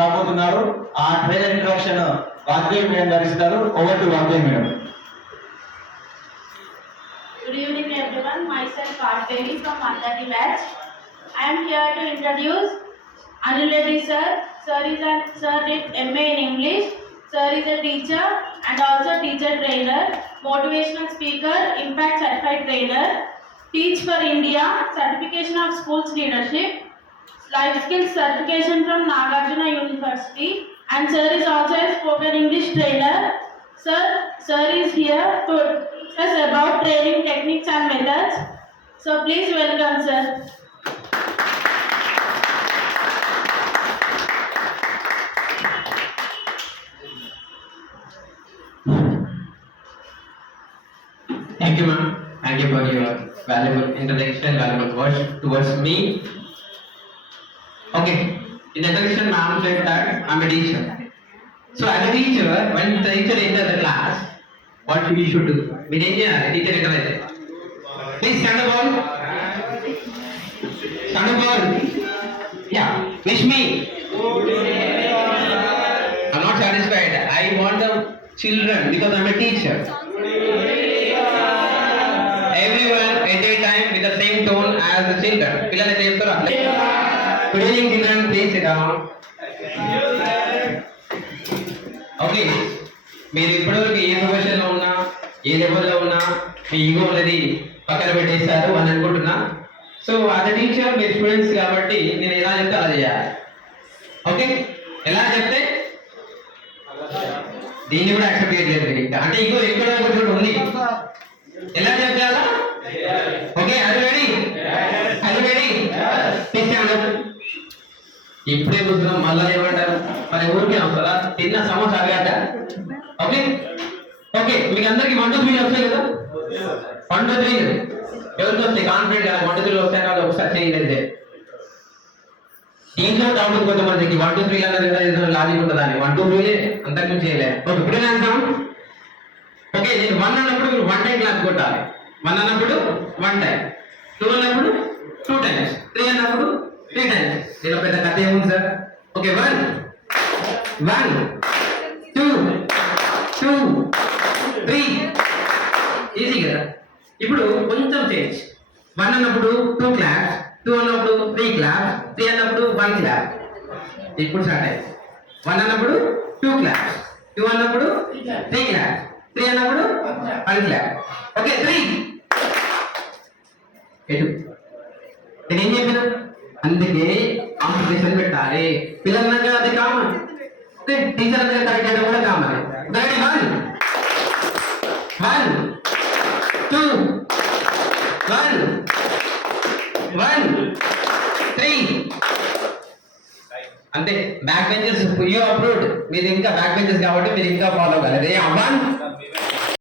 రాబోతున్నారు. ఆ trailer introduction Vagdevi మేడం గారు ఇస్తారు. Over to Vagdevi madam. Good evening everyone. Myself Vaagdevi from 130 batch. I am here to introduce Anil Reddy sir. Sir did MA in English. Sir is a teacher and also teacher trainer, motivational speaker, impact certified trainer, Teach for India, certification of schools leadership, life skills certification from Nagarjuna University, and sir is also a spoken English trainer. Sir is here to teach us about training techniques and methods. So please welcome sir. Thank you, ma'am. Thank you for your valuable introduction, valuable words towards me. Okay, in introduction, ma'am said that I'm a teacher. So as a teacher, when the teacher enters the class, what we should do? We need a teacher enter. Please stand up all. Stand up all. Yeah, wish me. I'm not satisfied. I want the children because I'm a teacher. Everyone at a time with the same tone as the children. Good evening, children. Please sit down. Okay, మీరు ఇప్పటివరకు ఏ ప్రొఫెషన్లో ఉన్నా, ఏ లెవెల్లో ఉన్నా, మీ ఈగో అనేది పక్కన పెట్టేస్తారు అని అనుకుంటున్నా. సో యాజ్ అ టీచర్ మీరు స్టూడెంట్స్ కాబట్టి నేను ఎలా చెప్తే అలా చేయాలి. ఓకే, ఎలా చెప్తే దీన్ని కూడా యాక్సెప్ట్ చేయలేదు. అంటే ఈగో ఎక్కడ ఒకటి ఉంది. ఎలా చెప్పాలా? ఓకే, అది రెడీ? అది రెడీ? ఇప్పుడే కూర్చున్నాం, మళ్ళీ ఏమంటారు? మన ఊరికి అవసరా తిన్న సమోసా అడిగాట. ఓకే ఓకే, మీకు అందరికి 1 2 3 వస్తాయి కదా? 1 2 3 ఎవరికి వస్తాయి? కాన్ఫిడెంట్ కదా 1 2 3 వస్తాయి కదా? ఒకసారి చేయలేదే. దీంట్లో డౌట్ కొంతమందికి 1 2 3 అన్నది లాజిక్ ఉంటుందని 1 2 3 అంతకుమించి చేయలేదు. ఓకే, ఇప్పుడే అంటాం. ఓకే, నేను 1 అన్నప్పుడు మీరు 1 టైం క్లాస్ కొట్టాలి. 1 అన్నప్పుడు 1 టైం, 2 అన్నప్పుడు 2 టైమ్స్, 3 అన్నప్పుడు 3 టైమ్స్. దీనిలో పెద్ద కథ ఏముంది సార్? ఓకే, 1 1 2 2 3 ఈజీ కదా. ఇప్పుడు కొంచెం చేంజ్. 1 అన్నప్పుడు 2 క్లాప్స్, 2 అన్నప్పుడు 3 క్లాప్స్, 3 అన్నప్పుడు 1 క్లాప్. ఇప్పుడు స్టార్ట్ అయ్యింది. 1 అన్నప్పుడు 2 క్లాప్స్, 2 అన్నప్పుడు 3 క్లాప్స్, 3 అన్నప్పుడు 1 క్లాప్. ఓకే, 3 ఎటు నేనేం చెప్పినా? అందుకే కాంపిటీషన్ పెట్టాలి. పిల్లలన్నాక అది కామన్, టీచర్ అందరూ కరెక్ట్ చేయడం కూడా కామన్. 1 1 2 1 1 3 అంతే. Back benches you approved. మీరు ఇంకా బ్యాక్ బెంచెస్ కాబట్టి మీరు ఇంకా ఫాలో కాలేదు. 1